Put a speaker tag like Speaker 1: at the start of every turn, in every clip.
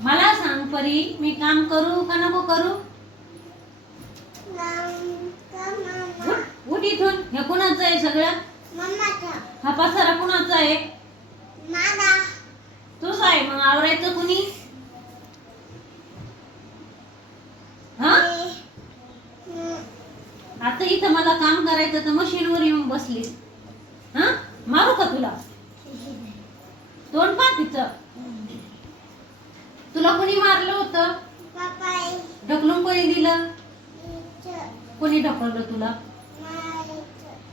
Speaker 1: मला सांग परी मी काम करू का नको करू? उठ उठ इथून. हे कुणाचं आहे सगळं? हा पसारा कुणाचा आहे? तूच आहे मग आवरायचं कुणी? हा? आता इथं मला काम करायचं तर मशीनवर येऊन बसली. हा? मारू का तुला? तोंड पा तिचं. कोणी मारलं होतं? ढकलून कोणी दिलं? कोणी ढकललं तुला?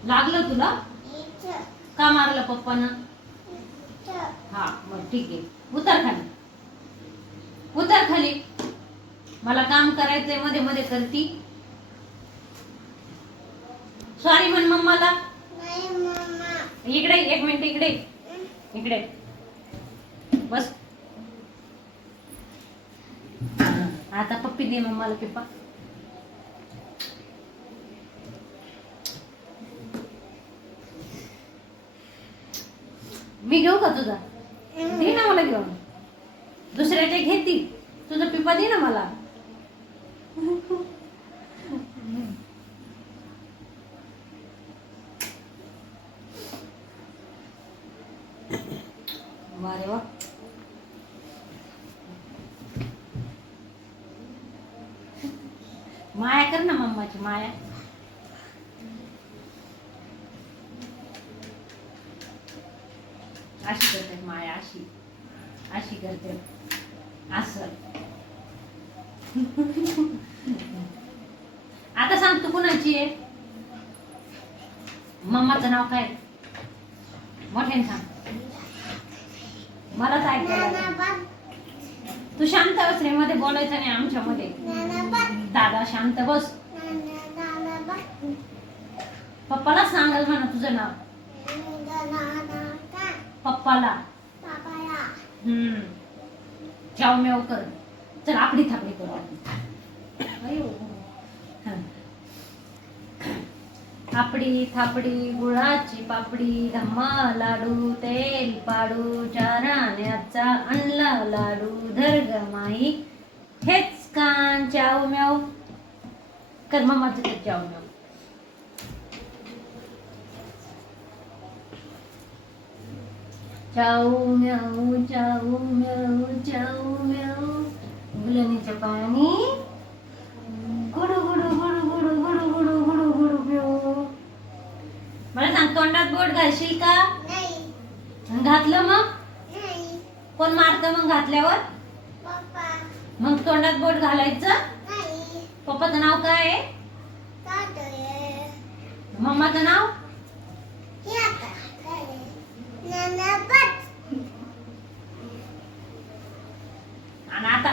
Speaker 1: लागलं तुला? का मारलं पप्पानं? हा मग ठीक आहे. उतर खाली. उतर खाली. मला काम करायचंयमध्ये मध्ये करती. सॉरी म्हण मम्माला. इकडे एक मिनिट इकडे. इकडे. बस. आता पप्पी दे मम्माला पिप्पा मी घेऊ का तुझा? दे ना मला घेऊन. दुसऱ्याच्या घेती. तुझा पिपा दे ना मला. वारे वा माया कर ना मम्माची माया. अशी करते माया अशी. अशी करते. असं. आता सांग तू कुणाची आहे? मम्माचं नाव काय? मोठ्याने सांग. मलाच ऐकायला लागलं. तू शांत मध्ये बोलायचं नाही आमच्या मध्ये दादा शांत बस. पप्पाला सांगाल म्हणा तुझं नाव. पप्पाला. हम्म. मेव कर. चल आपली थापडी करू थापडी थापडी गुळाची पापडी धम्मा लाडू तेल पाडू चाराण्याचा आणला लाडू धर्ग माई हेच कान चाव म्याव कर मम्माचं तर चाव म्याव चाऊ म्याऊ चाऊ म्याऊ चाऊ म्याऊ गुलणीचं पाणी. गुडू गुडू गुडू गुडू गुडू गुडू गुडू गुडू म्याऊ मला सांग तोंडात बोट घालशील का? घातलं मग? कोण मारतं मग घातल्यावर? मग तोंडात बोट घालायचं? पप्पाचं नाव काय आहे? मम्माचं नाव? आणि आता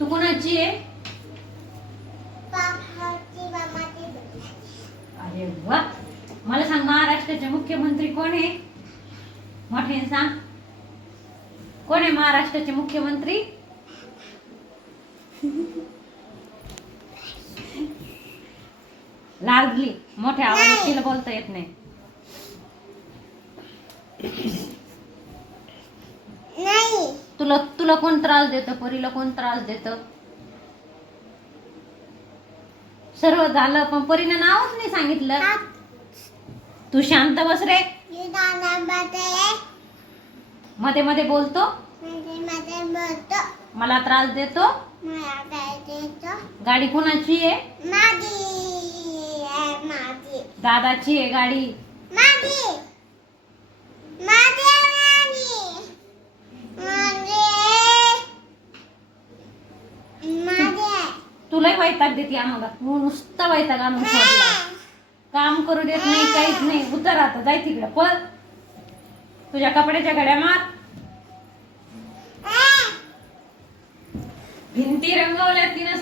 Speaker 1: तू कोणाची आहे? अरे वा. मला सांग महाराष्ट्राचे मुख्यमंत्री कोण आहे? मोठे सांग. कोण आहे महाराष्ट्राचे मुख्यमंत्री? लाडली मोठ्या आवाजात तिला बोलता येत नाही. तुला तुला कोण त्रास देतं? परीला कोण त्रास देतं? सर्व झालं पण परीनं नावच नाही सांगितलं. तू शांत बस रे. मध्ये मध्ये बोलतो. मला त्रास देतो. गाडी कुणाची आहे? दादाची आहे गाडी. तुलाही वैताग देते आम्हाला. तू नुसता वैताग सोडला. काम करू देत नाही काहीच नाही. उतर आता जाय तिकडे. पळ. तुझ्या कपड्याच्या घड्या मार भिंती रंगवल्या तिनं